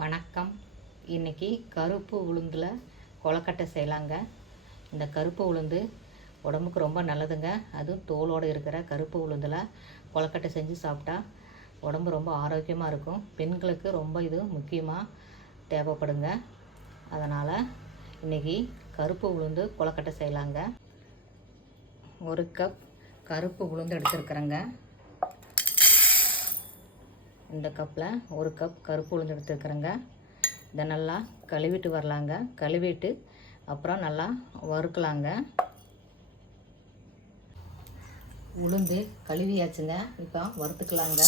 வணக்கம். இன்னைக்கு கருப்பு உளுந்தில் கொலக்கட்டை செய்யலாங்க. இந்த கருப்பு உளுந்து உடம்புக்கு ரொம்ப நல்லதுங்க. அதுவும் தோலோடு இருக்கிற கருப்பு உளுந்தில் கொலக்கட்டை செஞ்சு சாப்பிட்டா உடம்பு ரொம்ப ஆரோக்கியமாக இருக்கும். பெண்களுக்கு ரொம்ப இது முக்கியமாக தேவைப்படுங்க. அதனால் இன்னைக்கு கருப்பு உளுந்து கொலக்கட்டை செய்யலாங்க. ஒரு கப் கருப்பு உளுந்து எடுத்துருக்குறேங்க. இந்த கப்பில் ஒரு கப் கருப்பு உளுந்து எடுத்துருக்குறேங்க. இதை நல்லா கழுவிட்டு வரலாங்க. கழுவிட்டு அப்புறம் நல்லா வறுக்கலாங்க. உளுந்து கழுவியாச்சுங்க. இப்போ வறுத்துக்கலாங்க.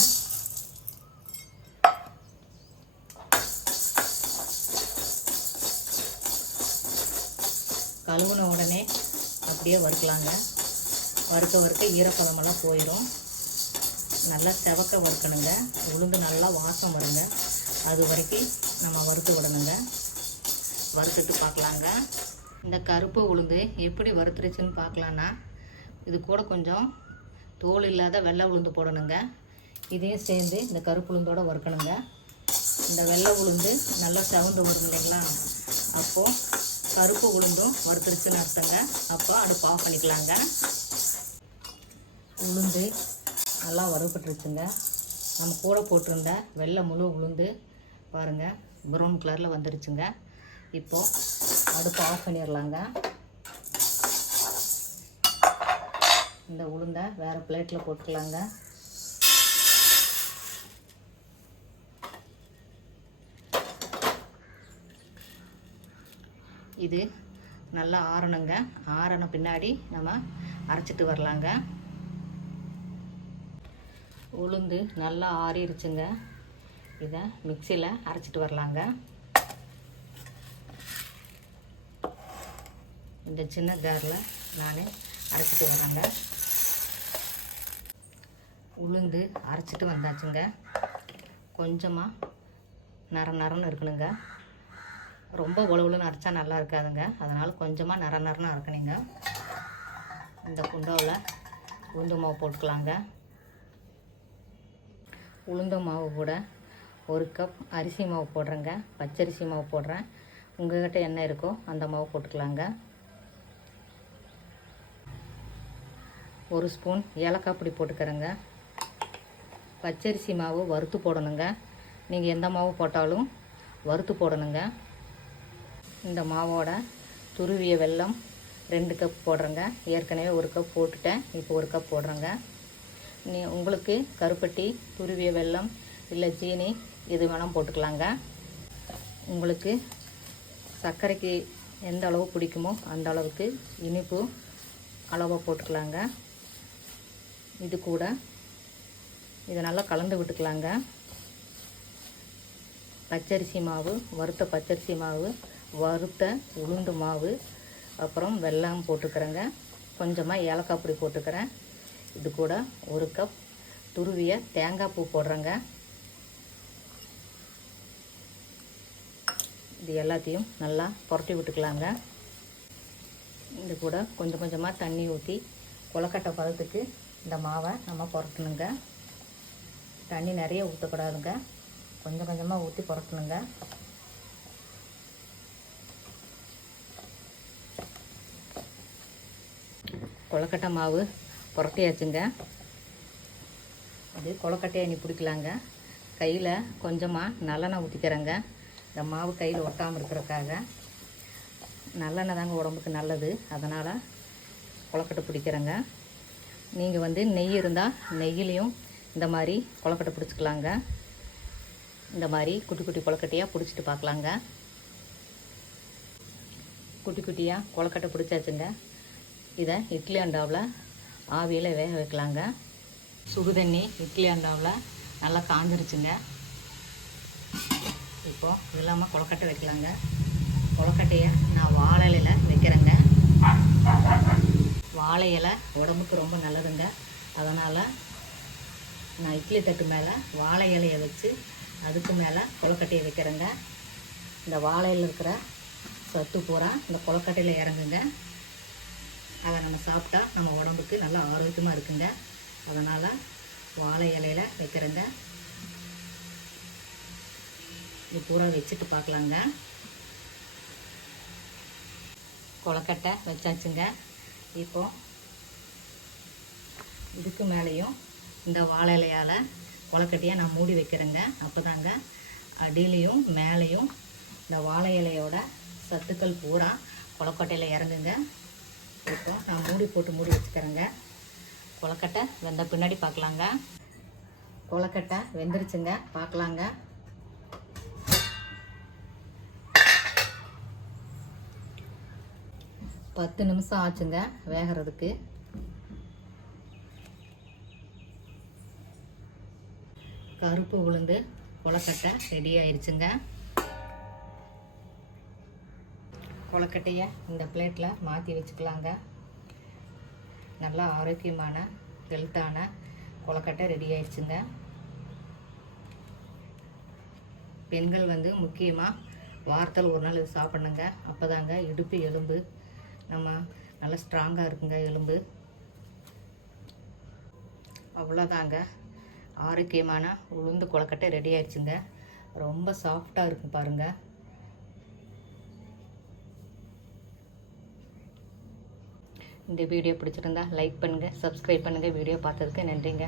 கழுவுன உடனே அப்படியே வறுக்கலாங்க. வறுக்க வறுக்க ஈரப்பதமெல்லாம் போயிடும் நல்லா செவக்க வறுக்கணுங்க. உளுந்து நல்லா வாசம் வருங்க. அது வரைக்கும் நம்ம வறுத்து விடணுங்க. வறுத்துட்டு பார்க்கலாங்க. இந்த கருப்பு உளுந்து எப்படி வறுத்துருச்சுன்னு பார்க்கலான்னா இது கூட கொஞ்சம் தோல் இல்லாத வெள்ளை உளுந்து போடணுங்க. இதையும் சேர்ந்து இந்த கருப்பு உளுந்தோட வறுக்கணுங்க. இந்த வெள்ளை உளுந்து நல்லா செவந்து வரும் இல்லைங்களா? அப்போது கருப்பு உளுந்தும் வறுத்துருச்சுன்னு அர்த்தங்க. அப்போ அடுப்பு ஆஃப் பண்ணிக்கலாங்க. உளுந்து நல்லா வறுபட்டுருச்சுங்க. நம்ம கூட போட்டிருந்த வெள்ளை முழு உளுந்து பாருங்கள் ப்ரௌன் கலரில் வந்துருச்சுங்க. இப்போது அடுப்பு ஆஃப் பண்ணிடலாங்க இந்த உளுந்தை வேறு பிளேட்டில் போட்டுக்கலாங்க. இது நல்லா ஆறணுங்க. ஆறின பின்னாடி நம்ம அரைச்சிட்டு வரலாங்க. உளுந்து நல்லா ஆறிடுச்சுங்க இதை மிக்சியில் அரைச்சிட்டு வரலாங்க. இந்த சின்ன ஜாரில் நான் அரைச்சிட்டு வரேங்க உளுந்து அரைச்சிட்டு வந்தாச்சுங்க. கொஞ்சமாக நர நரன்னு இருக்கணுங்க. ரொம்ப உழவுலன்னு அரைச்சா நல்லா இருக்காதுங்க. அதனால் கொஞ்சமாக நர நரன்னு அரைக்கணுங்க. இந்த குண்டாவில் உளுந்து மாவு போட்டுக்கலாங்க. உளுந்த மாவு கூட ஒரு கப் அரிசி மாவு போடுறேங்க. பச்சரிசி மாவு போடுறேன். உங்கள்கிட்ட என்ன இருக்கோ அந்த மாவு போட்டுக்கலாங்க. ஒரு ஸ்பூன் ஏலக்காய் பொடி போட்டுக்கிறேங்க. பச்சரிசி மாவு வறுத்து போடணுங்க. நீங்கள் எந்த மாவு போட்டாலும் வறுத்து போடணுங்க. இந்த மாவோட துருவிய வெல்லம் ரெண்டு கப் போடுறேங்க. ஏற்கனவே ஒரு கப் போட்டுட்டேன். இப்போ ஒரு கப் போடுறேங்க. நீ உங்களுக்கு கருப்பட்டி துருவிய வெல்லம் இல்லை சீனி எது வேணால் போட்டுக்கலாங்க. உங்களுக்கு சர்க்கரைக்கு எந்த அளவு பிடிக்குமோ அந்த அளவுக்கு இனிப்பு அளவாக போட்டுக்கலாங்க. இது கூட இதை நல்லா கலந்து விட்டுக்கலாங்க. பச்சரிசி மாவு வறுத்த பச்சரிசி மாவு வறுத்த உளுந்து மாவு அப்புறம் வெல்லம் போட்டுக்கிறேங்க. கொஞ்சமாக ஏலக்காய் பொடி போட்டுக்கிறேன். இது கூட ஒரு கப் துருவிய தேங்காய் பூ போடுறேங்க. இது எல்லாத்தையும் நல்லா புரட்டி விட்டுக்கலாங்க. இது கூட கொஞ்சம் கொஞ்சமாக தண்ணி ஊற்றி கொலக்கட்டை பதத்துக்கு இந்த மாவை நம்ம புரட்டணுங்க. தண்ணி நிறைய ஊற்றக்கூடாதுங்க கொஞ்சம் கொஞ்சமாக ஊற்றி புரட்டணுங்க. கொலக்கட்டை மாவு புரட்டியாச்சுங்க. அது கொலக்கட்டையை நீ பிடிக்கலாங்க. கையில் கொஞ்சமாக நல்லெண்ணெய் ஊற்றிக்கிறேங்க இந்த மாவு கையில் ஒட்டாமல் இருக்கிறக்காக நல்லெண்ணெய் தாங்க உடம்புக்கு நல்லது. அதனால் கொலக்கட்டை பிடிக்கிறேங்க. நீங்கள் வந்து நெய் இருந்தால் நெய்யிலையும் இந்த மாதிரி கொலக்கட்டை பிடிச்சிக்கலாங்க. இந்த மாதிரி குட்டி குட்டி கொலக்கட்டையாக பிடிச்சிட்டு பார்க்கலாங்க. குட்டி குட்டியாக கொலக்கட்டை பிடிச்சாச்சுங்க. இதை இட்லி அண்டாவில் ஆவியில் வேக வைக்கலாங்க. சுடுதண்ணி இட்லி அண்டாவில் நல்லா காஞ்சிருச்சுங்க. இப்போது இது இல்லாமல் கொலக்கட்டை வைக்கலாங்க. கொலக்கட்டையை நான் வாழை இலையில் வைக்கிறேங்க. வாழை இலை உடம்புக்கு ரொம்ப நல்லதுங்க. அதனால் நான் இட்லி தட்டு மேலே வாழை இலையை வச்சு அதுக்கு மேலே கொலக்கட்டையை வைக்கிறேங்க. இந்த வாழையில் இருக்கிற சத்து பூரா இந்த கொலக்கட்டையில் இறங்குங்க. அதை நம்ம சாப்பிட்டா நம்ம உடம்புக்கு நல்லா ஆரோக்கியமாக இருக்குங்க. அதனால் வாழை இலையில் வைக்கிறேங்க. இது பூரா வச்சுட்டு பார்க்கலாங்க. கொலக்கட்டை வச்சாச்சுங்க. இப்போ இதுக்கு மேலேயும் இந்த வாழை இலையால் கொலக்கட்டையை நான் மூடி வைக்கிறேங்க. அப்போ தாங்க அடியிலையும் மேலேயும் இந்த வாழை இலையோட சத்துக்கள் பூரா கொலக்கட்டையில் இறங்குங்க. இப்போ நான் மூடி போட்டு மூடி வச்சுக்கிறேங்க. கொலக்கட்டை வெந்த பின்னாடி பார்க்கலாங்க. கொலக்கட்டை வெந்துருச்சுங்க. பார்க்கலாங்க. பத்து நிமிஷம் ஆச்சுங்க வேகிறதுக்கு. கருப்பு உளுந்து கொலக்கட்டை ரெடி ஆயிடுச்சுங்க கொலக்கட்டையை இந்த பிளேட்டில் மாற்றி வச்சுக்கலாங்க. நல்லா ஆரோக்கியமான ஹெல்த்தான கொலக்கட்டை ரெடி ஆயிடுச்சுங்க. பெண்கள் வந்து முக்கியமாக வாரத்தில் ஒரு நாள் இது சாப்பிட்ணுங்க. அப்போ தாங்க இடுப்பு எலும்பு நம்ம நல்லா ஸ்ட்ராங்காக இருக்குங்க எலும்பு. அவ்வளோதாங்க ஆரோக்கியமான உளுந்து கொலக்கட்டை ரெடி ஆயிடுச்சுங்க. ரொம்ப சாஃப்டாக இருக்கும் பாருங்கள் இந்த வீடியோ பிடிச்சிருந்தா லைக் பண்ணுங்கள் சப்ஸ்கிரைப் பண்ணுங்கள் வீடியோ பார்த்ததுக்கு நன்றிங்க.